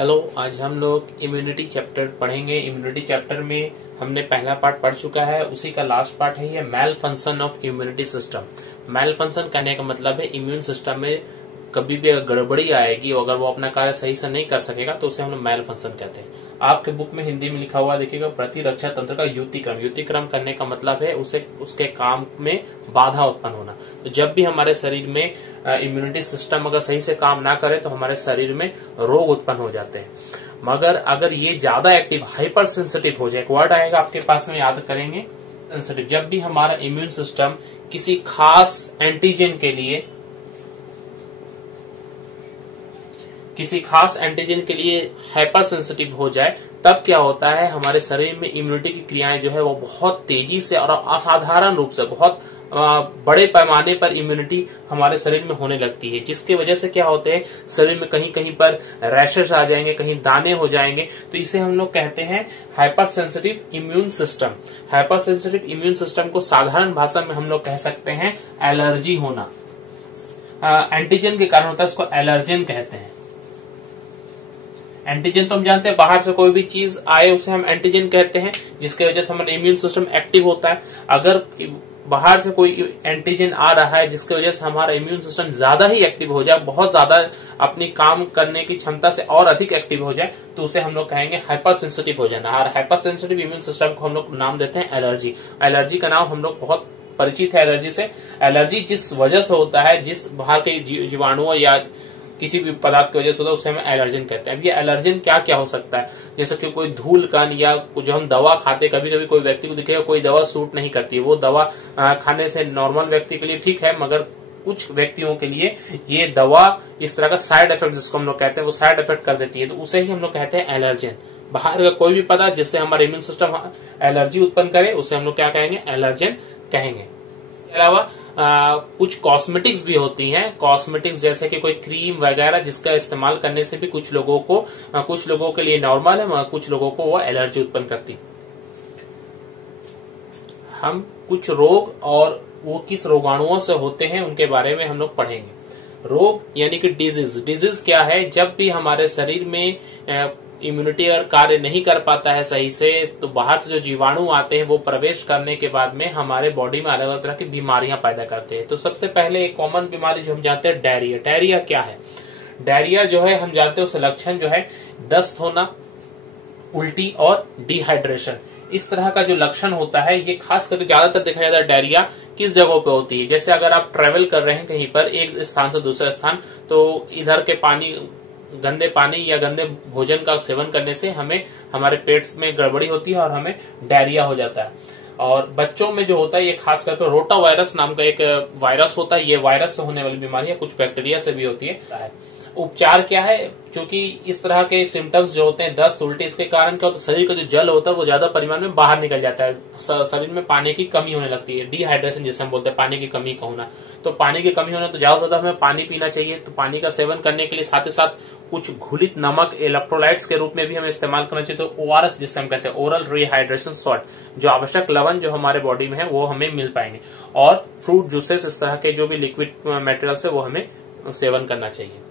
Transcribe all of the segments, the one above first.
Hello, आज हम लोग इम्यूनिटी चैप्टर पढ़ेंगे। इम्यूनिटी चैप्टर में हमने पहला पार्ट पढ़ चुका है, उसी का लास्ट पार्ट है ये malfunction of immunity system. Malfunction कहने का मतलब है इम्यून सिस्टम में कभी भी अगर गड़बड़ी आएगी और अगर वो अपना कार्य सही से नहीं कर सकेगा तो उसे हम लोग मैल फंक्शन कहते हैं। आपके बुक में हिंदी में लिखा हुआ देखिएगा, प्रतिरक्षा तंत्र का युतिक्रम। युतिक्रम करने का मतलब है उसे उसके काम में बाधा उत्पन्न होना। तो जब भी हमारे शरीर में इम्यूनिटी सिस्टम अगर सही से काम ना करे तो हमारे शरीर में रोग उत्पन्न हो जाते हैं। मगर अगर ये ज्यादा एक्टिव हाइपर सेंसिटिव हो जाए, एक वर्ड आएगा आपके पास में, याद करेंगे, सेंसिटिव। जब भी हमारा इम्यून सिस्टम किसी खास एंटीजन के लिए हाइपर सेंसिटिव हो जाए, तब क्या होता है, हमारे शरीर में इम्यूनिटी की क्रियाएं जो है वो बहुत तेजी से और असाधारण रूप से बहुत बड़े पैमाने पर इम्यूनिटी हमारे शरीर में होने लगती है, जिसकी वजह से क्या होते हैं, शरीर में कहीं कहीं पर रैशेस आ जाएंगे, कहीं दाने हो जाएंगे। तो इसे हम लोग कहते हैं hyper sensitive immune system. Hyper sensitive immune system को साधारण भाषा में हम लोग कह सकते हैं एलर्जी होना। एंटीजन के कारण होता है, उसको एलर्जन कहते हैं। एंटीजन तो हम जानते हैं, बाहर से कोई भी चीज आए उसे हम एंटीजन कहते हैं, जिसकी वजह से हमारा इम्यून सिस्टम एक्टिव होता है। अगर बाहर से कोई एंटीजन आ रहा है जिसकी वजह से हमारा इम्यून सिस्टम ज्यादा ही एक्टिव हो जाए, बहुत ज्यादा अपनी काम करने की क्षमता से और अधिक एक्टिव हो जाए, तो उसे हम लोग कहेंगे हाइपर सेंसिटिव हो जाना। और हाइपर सेंसिटिव इम्यून सिस्टम को हम लोग नाम देते हैं एलर्जी। एलर्जी का नाम हम लोग बहुत परिचित है एलर्जी से। एलर्जी जिस वजह से होता है, जिस बाहर के जीवाणुओं या किसी भी पदार्थ की वजह से होता है, उसे हम एलर्जन कहते हैं। अब ये एलर्जन क्या क्या हो सकता है, जैसे कि कोई धूल कण या जो हम दवा खाते, कभी कभी कोई व्यक्ति को दिखेगा कोई दवा सूट नहीं करती है, वो दवा खाने से नॉर्मल व्यक्ति के लिए ठीक है, मगर कुछ व्यक्तियों के लिए ये दवा इस तरह का साइड इफेक्ट, जिसको हम लोग कहते हैं, वो साइड इफेक्ट कर देती है, तो उसे ही हम लोग कहते हैं एलर्जन। बाहर का कोई भी पदार्थ जिससे हमारा इम्यून सिस्टम एलर्जी उत्पन्न करे, उसे हम लोग क्या कहेंगे, एलर्जन कहेंगे। इसके अलावा कुछ कॉस्मेटिक्स भी होती हैं। कॉस्मेटिक्स जैसे कि कोई क्रीम वगैरह, जिसका इस्तेमाल करने से भी कुछ लोगों के लिए नॉर्मल है, मगर कुछ लोगों को वो एलर्जी उत्पन्न करती। हम कुछ रोग और वो किस रोगाणुओं से होते हैं उनके बारे में हम लोग पढ़ेंगे। रोग यानी कि डिजीज। डिजीज क्या है, जब भी हमारे शरीर में इम्यूनिटी और कार्य नहीं कर पाता है सही से, तो बाहर से जो जीवाणु आते हैं वो प्रवेश करने के बाद में हमारे बॉडी में अलग अलग तरह की बीमारियां पैदा करते हैं। तो सबसे पहले एक कॉमन बीमारी जो हम जानते हैं, डायरिया। डायरिया क्या है, डायरिया जो है हम जानते हैं उसका लक्षण जो है दस्त होना, उल्टी और डिहाइड्रेशन। इस तरह का जो लक्षण होता है, ये खास करके ज्यादातर देखा जाता है डायरिया किस जगहों पे होती है, जैसे अगर आप ट्रेवल कर रहे हैं कहीं पर एक स्थान से दूसरे स्थान, तो इधर के गंदे पानी या गंदे भोजन का सेवन करने से हमें हमारे पेट में गड़बड़ी होती है और हमें डायरिया हो जाता है। और बच्चों में जो होता है, ये खास करके रोटा वायरस नाम का एक वायरस होता है, ये वायरस से होने वाली बीमारी है, कुछ बैक्टीरिया से भी होती है। उपचार क्या है, क्योंकि इस तरह के सिम्टम्स जो होते हैं, दस्त उल्टी, इसके कारण क्या होता है, शरीर का जो जल होता है वो ज्यादा परिमाण में बाहर निकल जाता है, शरीर में पानी की कमी होने लगती है, डिहाइड्रेशन जिसे हम बोलते हैं, पानी की कमी का होना। तो पानी की कमी होना, तो ज्यादा से ज्यादा हमें पानी पीना चाहिए। तो पानी का सेवन करने के लिए साथ ही साथ कुछ घुलित नमक इलेक्ट्रोलाइट्स के रूप में भी हमें इस्तेमाल करना चाहिए। तो ओआरएस जिसे हम कहते हैं, ओरल रिहाइड्रेशन सॉल्ट, जो आवश्यक लवण जो हमारे बॉडी में है वो हमें मिल पाएंगे। और फ्रूट जूसेस, इस तरह के जो भी लिक्विड मटेरियल्स है वो हमें सेवन करना चाहिए।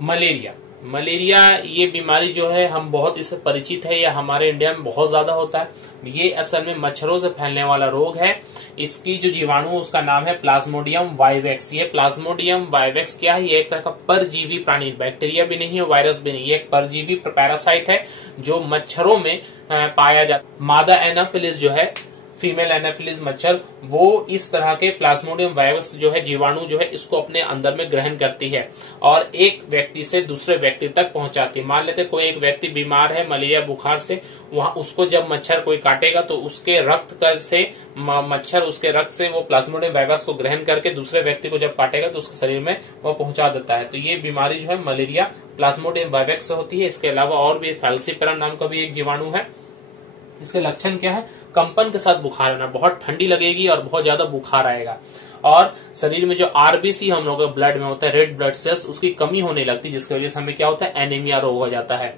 मलेरिया ये बीमारी जो है हम बहुत इससे परिचित है, या हमारे इंडिया में बहुत ज्यादा होता है। ये असल में मच्छरों से फैलने वाला रोग है। इसकी जो जीवाणु है उसका नाम है प्लाज्मोडियम वाइवेक्स। ये प्लाज्मोडियम वाइवेक्स क्या है, ये एक तरह का परजीवी प्राणी, बैक्टीरिया भी नहीं है, वायरस भी नहीं, ये एक परजीवी पैरासाइट है जो मच्छरों में पाया जाता है। मादा एनाफिलिस जो है, फीमेल एनाफिलिस मच्छर, वो इस तरह के प्लाज्मोडियम वायरस जो है, जीवाणु जो है, इसको अपने अंदर में ग्रहण करती है और एक व्यक्ति से दूसरे व्यक्ति तक पहुंचाती है। मान लेते कोई एक व्यक्ति बीमार है मलेरिया बुखार से, वहां उसको जब मच्छर कोई काटेगा तो उसके रक्त से मच्छर उसके रक्त से वो प्लाज्मोडियम वायरस को ग्रहण करके दूसरे व्यक्ति को जब काटेगा तो उसके शरीर में वो पहुंचा देता है। तो ये बीमारी जो है मलेरिया प्लाज्मोडियम वायरस से होती है। इसके अलावा और भी फैल्सिपेरम नाम का भी एक जीवाणु है। इसके लक्षण क्या है, कंपन के साथ बुखार आना, बहुत ठंडी लगेगी और बहुत ज्यादा बुखार आएगा, और शरीर में जो आरबीसी हम लोग ब्लड में होता है, रेड ब्लड सेल्स, उसकी कमी होने लगती है, जिसकी वजह से हमें क्या होता है, एनीमिया रोग हो जाता है।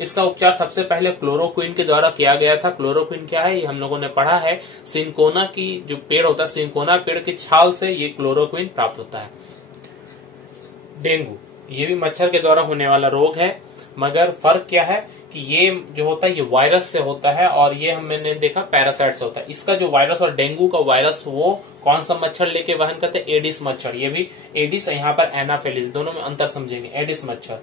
इसका उपचार सबसे पहले क्लोरोक्विन के द्वारा किया गया था। क्लोरोक्विन क्या है, ये हम लोगों ने पढ़ा है, सिंकोना की जो पेड़ होता है, सिंकोना पेड़ की छाल से ये क्लोरोक्विन प्राप्त होता है। डेंगू ये भी मच्छर के द्वारा होने वाला रोग है। मगर फर्क क्या है कि ये जो होता है ये वायरस से होता है और ये मैंने देखा पैरासाइट से होता है। इसका जो वायरस और डेंगू का वायरस वो कौन सा मच्छर लेके वहन करते हैं? एडिस मच्छर। ये भी एडिस, यहाँ पर एनाफेलिस, दोनों में अंतर समझेंगे। एडिस मच्छर,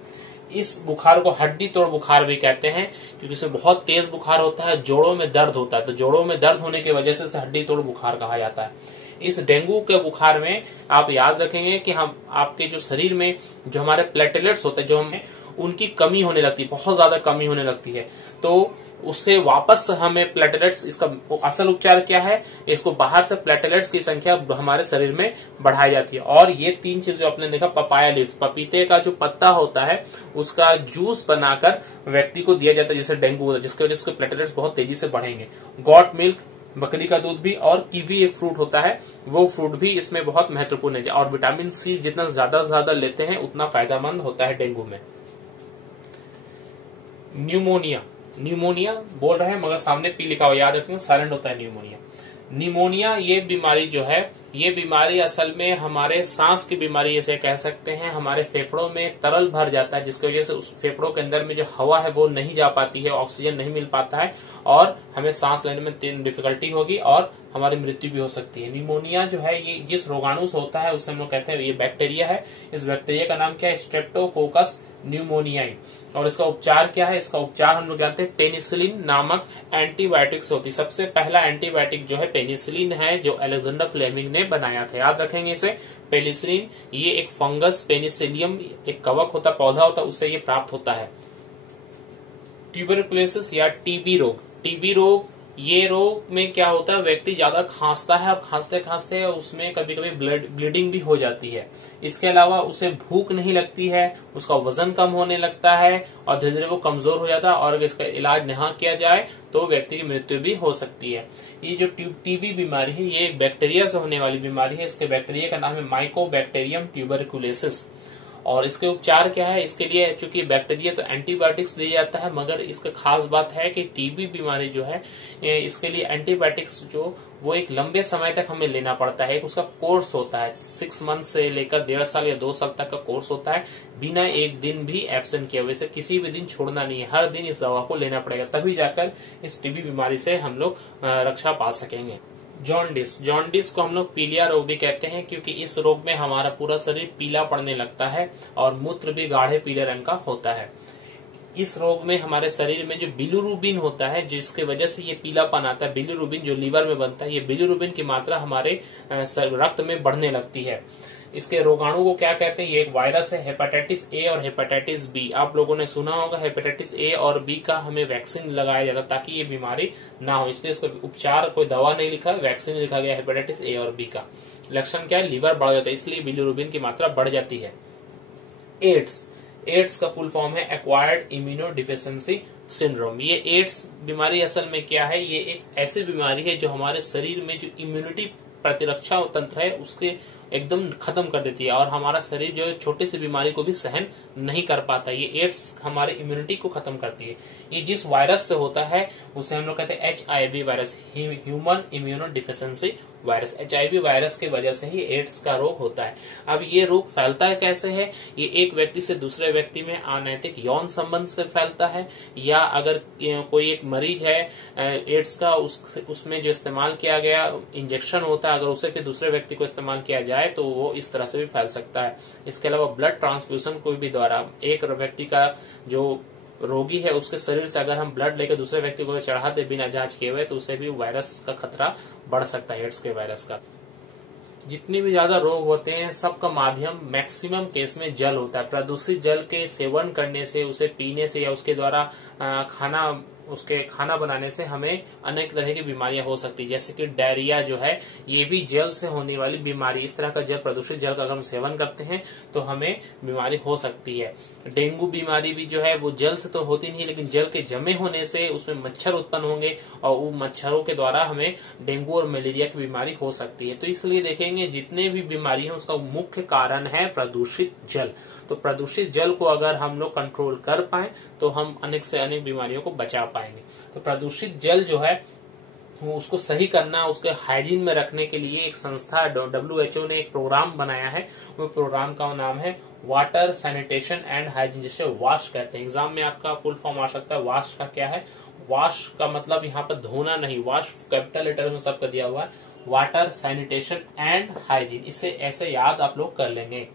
इस बुखार को हड्डी तोड़ बुखार भी कहते हैं क्योंकि इसमें बहुत तेज बुखार होता है, जोड़ों में दर्द होता है, तो जोड़ों में दर्द होने की वजह से इसे हड्डी तोड़ बुखार कहा जाता है। इस डेंगू के बुखार में आप याद रखेंगे कि हम आपके जो शरीर में जो हमारे प्लेटलेट्स होते हैं जो हमें उनकी कमी होने लगती है, बहुत ज्यादा कमी होने लगती है, तो उससे वापस हमें प्लेटलेट्स, इसका असल उपचार क्या है? इसको बाहर से प्लेटलेट्स की संख्या हमारे शरीर में बढ़ाई जाती है। और ये 3 चीज जो आपने देखा, पपाया लीव्स, पपीते का जो पत्ता होता है उसका जूस बनाकर व्यक्ति को दिया जाता है जिससे डेंगू होता है, जिसकी वजह से प्लेटलेट्स बहुत तेजी से बढ़ेंगे। गॉट मिल्क, बकरी का दूध भी, और कीवी एक फ्रूट होता है, वो फ्रूट भी इसमें बहुत महत्वपूर्ण है। और विटामिन सी जितना ज्यादा से ज्यादा लेते हैं उतना फायदेमंद होता है डेंगू में। न्यूमोनिया, न्यूमोनिया बोल रहे हैं मगर सामने पी लिखा हुआ, याद रखेंगे, साइलेंट होता है न्यूमोनिया। निमोनिया ये बीमारी जो है, ये बीमारी असल में हमारे सांस की बीमारी इसे कह सकते हैं। हमारे फेफड़ों में तरल भर जाता है जिसकी वजह से उस फेफड़ों के अंदर में जो हवा है वो नहीं जा पाती है, ऑक्सीजन नहीं मिल पाता है और हमें सांस लेने में डिफिकल्टी होगी और हमारी मृत्यु भी हो सकती है। निमोनिया जो है ये जिस रोगाणु से होता है उससे हम लोग कहते हैं ये बैक्टीरिया है। इस बैक्टीरिया का नाम क्या है? Streptococcus pneumoniae. और इसका उपचार क्या है? इसका उपचार हम लोग जानते हैं पेनिसिलिन नामक एंटीबायोटिक से होती है। सबसे पहला एंटीबायोटिक जो है पेनिसिलिन है, जो अलेक्जेंडर फ्लेमिंग ने बनाया था, याद रखेंगे इसे। पेनिसिलिन ये एक फंगस, पेनिसिलियम एक कवक होता, पौधा होता, उससे ये प्राप्त होता है। ट्यूबरकुलोसिस या टीबी रोग, टीबी रोग, ये रोग में क्या होता है? व्यक्ति ज्यादा खांसता है और खांसते खांसते उसमें कभी कभी ब्लीडिंग भी हो जाती है। इसके अलावा उसे भूख नहीं लगती है, उसका वजन कम होने लगता है और धीरे धीरे वो कमजोर हो जाता है और अगर इसका इलाज नहीं किया जाए तो व्यक्ति की मृत्यु भी हो सकती है। ये जो टीबी बीमारी है ये एक बैक्टीरिया से होने वाली बीमारी है। इसके बैक्टीरिया का नाम है माइकोबैक्टीरियम ट्यूबरकुलोसिस। और इसके उपचार क्या है? इसके लिए चूंकि बैक्टीरिया तो एंटीबायोटिक्स दिया जाता है, मगर इसका खास बात है कि टीबी बीमारी जो है इसके लिए एंटीबायोटिक्स जो वो एक लंबे समय तक हमें लेना पड़ता है। एक उसका कोर्स होता है 6 मंथ से लेकर 1.5 साल या 2 साल तक का कोर्स होता है, बिना एक दिन भी एब्सेंट किए हुए। किसी भी दिन छोड़ना नहीं है, हर दिन इस दवा को लेना पड़ेगा, तभी जाकर इस टीबी बीमारी से हम लोग रक्षा पा सकेंगे। जॉन्डिस, जॉन्डिस को हम लोग पीलिया रोग भी कहते हैं क्योंकि इस रोग में हमारा पूरा शरीर पीला पड़ने लगता है और मूत्र भी गाढ़े पीले रंग का होता है। इस रोग में हमारे शरीर में जो बिलिरुबिन होता है जिसके वजह से ये पीलापन आता है, बिलिरुबिन जो लीवर में बनता है, ये बिलिरुबिन की मात्रा हमारे रक्त में बढ़ने लगती है। इसके रोगाणु को क्या कहते हैं? ये एक वायरस है, हेपेटाइटिस ए और हेपेटाइटिस बी। आप लोगों ने सुना होगा हेपेटाइटिस ए और बी का हमें वैक्सीन लगाया जाता ताकि ये बीमारी ना हो, इसलिए इसका उपचार कोई दवा नहीं लिखा, वैक्सीन लिखा गया हेपेटाइटिस ए और बी का। लक्षण क्या है? लीवर बढ़ जाता है, इसलिए बिलिरुबिन की मात्रा बढ़ जाती है। एड्स, एड्स का फुल फॉर्म है एक्वायर्ड इम्यूनोडिफिशियेंसी सिंड्रोम। ये एड्स बीमारी असल में क्या है? ये एक ऐसी बीमारी है जो हमारे शरीर में जो इम्यूनिटी प्रतिरक्षा तंत्र है उसके एकदम खत्म कर देती है और हमारा शरीर जो है छोटी सी बीमारी को भी सहन नहीं कर पाता। ये एड्स हमारे इम्यूनिटी को खत्म करती है। ये जिस वायरस से होता है उसे हम लोग कहते हैं HIV virus, human immuno deficiency virus. HIV virus की वजह से ही एड्स का रोग होता है। अब ये रोग फैलता है कैसे है? ये एक व्यक्ति से दूसरे व्यक्ति में अनैतिक यौन संबंध से फैलता है, या अगर कोई एक मरीज है एड्स का, उसमें जो इस्तेमाल किया गया इंजेक्शन होता है, अगर उसे फिर दूसरे व्यक्ति को इस्तेमाल किया जाए तो वो इस तरह से भी फैल सकता है। इसके अलावा ब्लड ट्रांसफ्यूजन को भी द्वारा एक व्यक्ति का जो रोगी है उसके शरीर से अगर हम ब्लड लेकर दूसरे व्यक्ति को चढ़ा दे बिना जांच किए हुए तो उसे भी वायरस का खतरा बढ़ सकता है, एड्स के वायरस का। जितने भी ज्यादा रोग होते हैं सबका माध्यम मैक्सिमम केस में जल होता है। प्रदूषित जल के सेवन करने से, उसे पीने से या उसके द्वारा खाना बनाने से हमें अनेक तरह की बीमारियां हो सकती है, जैसे कि डायरिया जो है ये भी जल से होने वाली बीमारी। इस तरह का जल, प्रदूषित जल का अगर हम सेवन करते हैं तो हमें बीमारी हो सकती है। डेंगू बीमारी भी जो है वो जल से तो होती नहीं, लेकिन जल के जमे होने से उसमें मच्छर उत्पन्न होंगे और वो मच्छरों के द्वारा हमें डेंगू और मलेरिया की बीमारी हो सकती है। तो इसलिए देखेंगे जितने भी बीमारी है उसका मुख्य कारण है प्रदूषित जल। तो प्रदूषित जल को अगर हम लोग कंट्रोल कर पाए तो हम अनेक से अनेक बीमारियों को बचा पाएंगे। तो प्रदूषित जल जो है उसको सही करना, उसके हाइजीन में रखने के लिए एक संस्था WHO ने एक प्रोग्राम बनाया है। वो प्रोग्राम का नाम है वाटर सैनिटेशन एंड हाइजीन, जिसे वॉश कहते हैं। एग्जाम में आपका फुल फॉर्म आ सकता है। वॉश का क्या है? वॉश का मतलब यहाँ पर धोना नहीं, वॉश कैपिटल लेटर में सबका दिया हुआ है। वाटर सैनिटेशन एंड हाइजीन, इसे ऐसे याद आप लोग कर लेंगे।